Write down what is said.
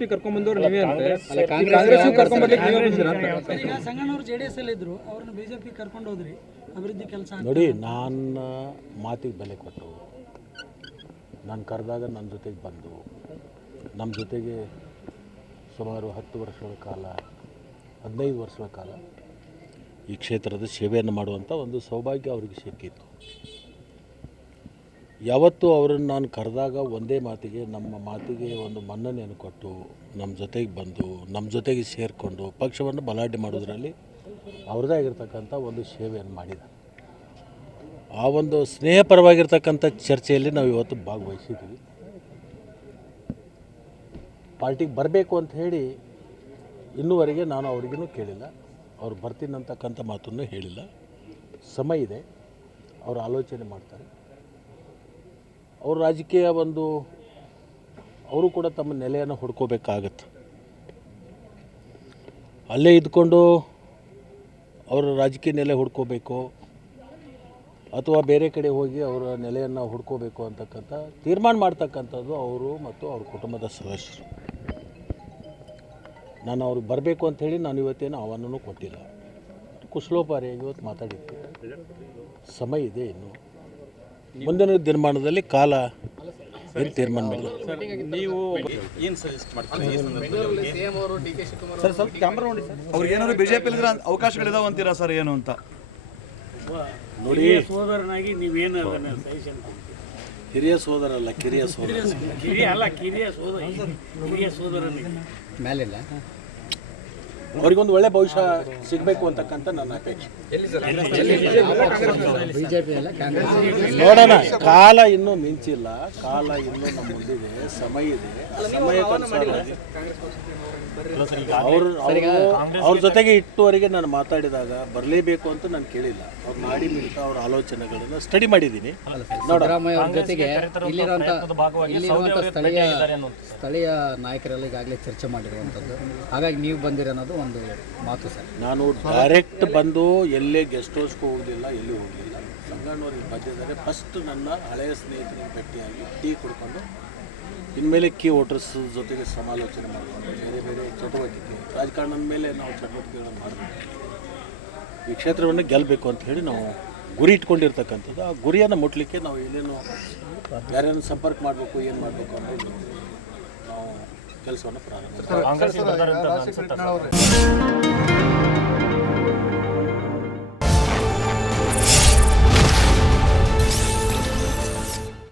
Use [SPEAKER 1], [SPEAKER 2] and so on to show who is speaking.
[SPEAKER 1] BJP ಕರ್ಕೊಂಡ್ಬಂದವ್ರು ನೀವೇ ಅಂತ. ಕಾಂಗ್ರೆಸ್ ಕರ್ಕೊಂಡ್ ಬರ್ಲಿಕ್ಕೆ ನೀವೇ ಬಂದಿರಾ? ಅಂತ
[SPEAKER 2] ಈಗ ಸಂಗಣ್ಣವ್ರು ಜೆ ಡಿ ಎಸ್ ಅಲ್ಲಿ ಇದ್ರು ಅವ್ರನ್ನ ಬಿಜೆಪಿ ಕರ್ಕೊಂಡು ಹೋದ್ರಿ. ಅಭಿವೃದ್ಧಿ ಕೆಲಸ
[SPEAKER 3] ನೋಡಿ ನನ್ನ ಮಾತಿಗೆ ಬೆಲೆ ಕೊಟ್ಟು ನಾನು ಕರೆದಾಗ ನನ್ನ ಜೊತೆಗೆ ಬಂದು ನಮ್ಮ ಜೊತೆಗೆ ಸುಮಾರು ಹತ್ತು ವರ್ಷಗಳ ಕಾಲ ಹದಿನೈದು ವರ್ಷಗಳ ಕಾಲ ಈ ಕ್ಷೇತ್ರದ ಸೇವೆಯನ್ನು ಮಾಡುವಂಥ ಒಂದು ಸೌಭಾಗ್ಯ ಅವರಿಗೆ ಸಿಕ್ಕಿತ್ತು. ಯಾವತ್ತೂ ಅವರನ್ನು ನಾನು ಕರೆದಾಗ ಒಂದೇ ಮಾತಿಗೆ, ನಮ್ಮ ಮಾತಿಗೆ ಒಂದು ಮನ್ನಣೆಯನ್ನು ಕೊಟ್ಟು ನಮ್ಮ ಜೊತೆಗೆ ಬಂದು, ನಮ್ಮ ಜೊತೆಗೆ ಸೇರಿಕೊಂಡು ಪಕ್ಷವನ್ನು ಬಲಾಢ್ಯ ಮಾಡೋದರಲ್ಲಿ ಅವ್ರದ್ದೇ ಆಗಿರ್ತಕ್ಕಂಥ ಒಂದು ಸೇವೆಯನ್ನು ಮಾಡಿದ ಆ ಒಂದು ಸ್ನೇಹಪರವಾಗಿರ್ತಕ್ಕಂಥ ಚರ್ಚೆಯಲ್ಲಿ ನಾವು ಇವತ್ತು ಭಾಗವಹಿಸಿದ್ವಿ ಪಾರ್ಟಿಗೆ ಬರಬೇಕು ಅಂತ ಹೇಳಿ ಇನ್ನೂವರೆಗೆ ನಾನು ಅವ್ರಿಗೂ ಕೇಳಿಲ್ಲ. ಅವ್ರು ಬರ್ತೀನಿ ಅಂತಕ್ಕಂಥ ಮಾತನ್ನು ಹೇಳಿಲ್ಲ. ಸಮಯ ಇದೆ. ಅವರು ಆಲೋಚನೆ ಮಾಡ್ತಾರೆ. ಅವರು ರಾಜಕೀಯ ಒಂದು, ಅವರು ಕೂಡ ತಮ್ಮ ನೆಲೆಯನ್ನು ಹುಡ್ಕೋಬೇಕಾಗತ್ತೆ. ಅಲ್ಲೇ ಇದ್ಕೊಂಡು ಅವರ ರಾಜಕೀಯ ನೆಲೆ ಹುಡ್ಕೋಬೇಕು, ಅಥವಾ ಬೇರೆ ಕಡೆ ಹೋಗಿ ಅವರ ನೆಲೆಯನ್ನು ಹುಡ್ಕೋಬೇಕು ಅಂತಕ್ಕಂಥ ತೀರ್ಮಾನ ಮಾಡ್ತಕ್ಕಂಥದ್ದು ಅವರು ಮತ್ತು ಅವ್ರ ಕುಟುಂಬದ ಸದಸ್ಯರು. ನಾನು ಅವ್ರಿಗೆ ಬರಬೇಕು ಅಂಥೇಳಿ ನಾನು ಇವತ್ತೇನು ಆಹ್ವಾನನೂ ಕೊಟ್ಟಿಲ್ಲ. ಕುಶಲೋಪಾರಿಯಾಗಿ ಇವತ್ತು ಮಾತಾಡಿದ್ದೆ ಸಮಯ ಇದೆ ಇನ್ನು. ಮುಂದಿನ ದಿನಮಾನದಲ್ಲಿ ಕಾಲ ಏನು ತೀರ್ಮಾನ ಮಾಡಿಲ್ಲ
[SPEAKER 4] ಸರ್ ಸ್ವಲ್ಪ ಕ್ಯಾಮ್ರಾ ನೋಡಿ ಸರ್. ಅವ್ರಿಗೆ ಏನಾದ್ರು ಬಿಜೆಪಿ ಅವಕಾಶಗಳಿದಾವ ಅಂತೀರಾ ಸರ್ ಏನು ಅಂತ?
[SPEAKER 3] ನೋಡಿ.
[SPEAKER 5] ಸೋದರನಾಗಿ ನೀವೇನು ಅದನ್ನು ಸಜೆಷನ್
[SPEAKER 3] ಹಿರಿಯ ಸೋದರ ಅಲ್ಲ ಕಿರಿಯ ಸೋದರ.
[SPEAKER 5] ಕಿರಿಯ ಅಲ್ಲ ಕಿರಿಯ ಸೋದರ ಹಿರಿಯ ಸೋದರನಿಗೆ.
[SPEAKER 6] ಮೇಲಿಲ್ಲ
[SPEAKER 3] ಅವ್ರಿಗೊಂದು ಒಳ್ಳೆ ಭವಿಷ್ಯ ಸಿಗಬೇಕು ಅಂತಕ್ಕಂಥ ನನ್ನ ಅಪೇಕ್ಷೆ.
[SPEAKER 6] ಬಿಜೆಪಿ ಅಲ್ಲ ಕಾಂಗ್ರೆಸ್
[SPEAKER 3] ನೋಡೋಣ ಕಾಲ ಇನ್ನೂ ಮಿಂಚಿಲ್ಲ. ಕಾಲ ಇನ್ನೂ ನಮ್ಮ ಮುಂದಿದೆ ಸಮಯ ಇದೆ. ಸಮಯ ಅವ್ರ ಅವ್ರು ಜೊತೆಗೆ ಇಟ್ಟುವರೆಗೆ ನಾನು ಮಾತಾಡಿದಾಗ ಬರಲೇಬೇಕು ಅಂತ ನಾನು ಕೇಳಿಲ್ಲ. ಅವ್ರು ಮಾಡಿ ಮಿಡಿತ ಅವ್ರ ಆಲೋಚನೆಗಳನ್ನು ಸ್ಟಡಿ ಮಾಡಿದ್ದೀನಿ.
[SPEAKER 6] ಸಿದ್ದರಾಮಯ್ಯ ಅವ್ರ ಜೊತೆಗೆ ಇಲ್ಲಿರುವಂಥ ಇಲ್ಲಿರುವಂಥ ಸ್ಥಳೀಯ ಸ್ಥಳೀಯ ನಾಯಕರೆಲ್ಲ ಈಗಾಗಲೇ ಚರ್ಚೆ ಮಾಡಿರುವಂಥದ್ದು. ಹಾಗಾಗಿ ನೀವು ಬಂದಿರೋದು ಅನ್ನೋದು ಒಂದು ಮಾತು ಸರ್.
[SPEAKER 3] ನಾನು ಡೈರೆಕ್ಟ್ ಬಂದು ಎಲ್ಲೇ ಗೆಸ್ಟ್ ಹೌಸ್ಗೆ ಹೋಗಲಿಲ್ಲ ಎಲ್ಲಿ ಹೋಗಲಿಲ್ಲ ಸಂಗಣ್ಣವ್ರಿಗೆ ಬಂದಿದ್ದಾರೆ ಫಸ್ಟ್ ನನ್ನ ಹಳೆಯ ಸ್ನೇಹಿತರಿಗೆ ಭೇಟಿಯಾಗಿ ಟೀ ಕುಡ್ಕೊಂಡು, ಇನ್ಮೇಲೆ ಕೀ ವೋಟರ್ಸ್ ಜೊತೆಗೆ ಸಮಾಲೋಚನೆ ಮಾಡಿಕೊಂಡು, ಬೇರೆ ಬೇರೆ ಚಟುವಟಿಕೆ, ರಾಜಕಾರಣದ ಮೇಲೆ ನಾವು ಚಟುವಟಿಕೆಗಳನ್ನು ಮಾಡಬೇಕು. ಈ ಕ್ಷೇತ್ರವನ್ನು ಗೆಲ್ಲಬೇಕು ಅಂತ ಹೇಳಿ ನಾವು ಗುರಿ ಇಟ್ಕೊಂಡಿರ್ತಕ್ಕಂಥದ್ದು. ಆ ಗುರಿಯನ್ನು ಮುಟ್ಲಿಕ್ಕೆ ನಾವು ಏನೇನು ಯಾರ್ಯಾರನ್ನು ಸಂಪರ್ಕ ಮಾಡಬೇಕು, ಏನು ಮಾಡಬೇಕು ಅನ್ನೋದು ಕೆಲಸವನ್ನು ಪ್ರಾರಂಭ ಮಾಡ್ತೀವಿ.